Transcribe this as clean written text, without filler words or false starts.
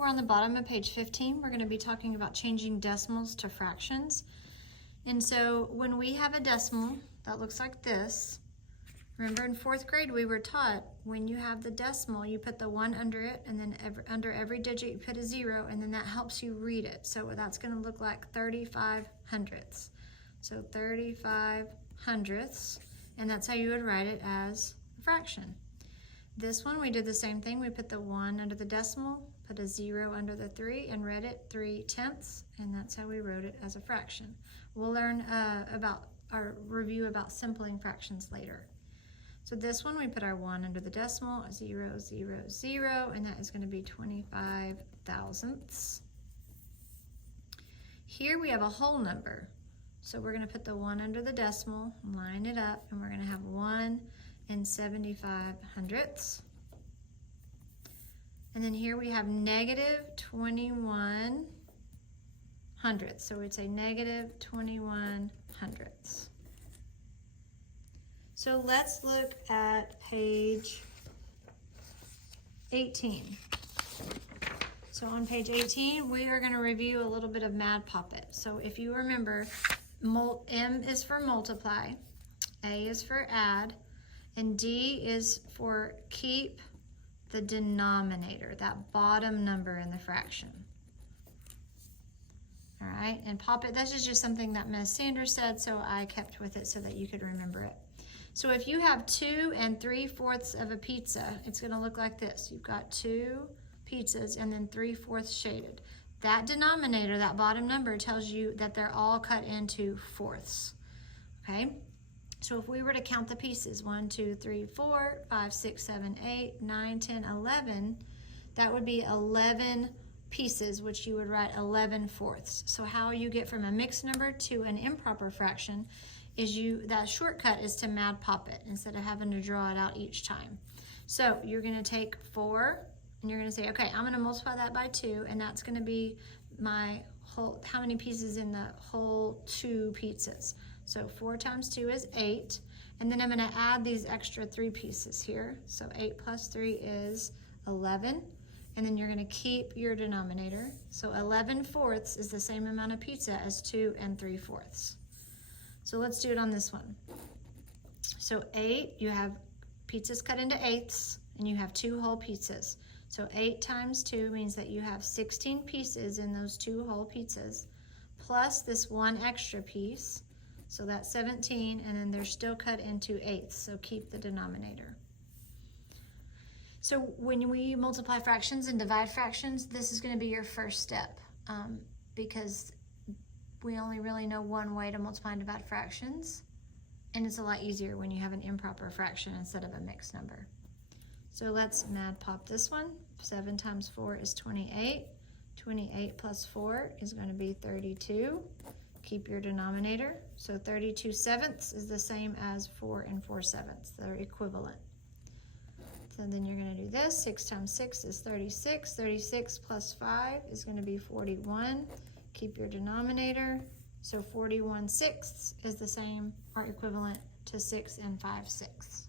we're on the bottom of page 15. We're going to be talking about changing decimals to fractions. And so when we have a decimal that looks like this, remember in 4th grade we were taught when you have the decimal, you put the 1 under it, and then under every digit you put a 0, and then that helps you read it. So that's going to look like 35 hundredths. So 35 hundredths, and that's how you would write it as a fraction. This one, we did the same thing. We put the 1 under the decimal, put a 0 under the 3, and read it 3/10, and that's how we wrote it as a fraction. We'll learn review about simpling fractions later. So this one, we put our 1 under the decimal, 0, 0, 0, and that is going to be 25 thousandths. Here we have a whole number. So we're going to put the 1 under the decimal, line it up, and we're going to have 1 and 75 hundredths. And then here we have negative 21 hundredths. So we'd say negative 21 hundredths. So let's look at page 18. So on page 18, we are going to review a little bit of Madpoppet. So if you remember, M is for multiply, A is for add, and D is for keep the denominator, that bottom number in the fraction. All right, and Poppet, this is just something that Ms. Sanders said, so I kept with it so that you could remember it. So if you have 2 3/4 of a pizza, it's going to look like this. You've got 2 pizzas and then 3/4 shaded. That denominator, that bottom number, tells you that they're all cut into fourths. Okay? So if we were to count the pieces, 1, 2, 3, 4, 5, 6, 7, 8, 9, 10, 11, that would be 11 pieces, which you would write 11/4. So how you get from a mixed number to an improper fraction is that shortcut is to Madpoppet instead of having to draw it out each time. So you're going to take 4 and you're going to say, okay, I'm going to multiply that by 2, and that's going to be my whole, how many pieces in the whole 2 pizzas. So 4 times 2 is 8, and then I'm going to add these extra 3 pieces here. So 8 plus 3 is 11, and then you're going to keep your denominator. So 11/4 is the same amount of pizza as 2 3/4. So let's do it on this one. So 8, you have pizzas cut into eighths, and you have 2 whole pizzas. So 8 times 2 means that you have 16 pieces in those 2 whole pizzas, plus this 1 extra piece. So that's 17, and then they're still cut into eighths, so keep the denominator. So when we multiply fractions and divide fractions, this is going to be your first step because we only really know one way to multiply and divide fractions, and it's a lot easier when you have an improper fraction instead of a mixed number. So let's Madpop this one. 7 times 4 is 28. 28 plus 4 is going to be 32. Keep your denominator. So 32/7 is the same as 4 4/7. They're equivalent. So then you're going to do this. 6 times 6 is 36. 36 plus 5 is going to be 41. Keep your denominator. So 41/6 is the same or equivalent to 6 5/6.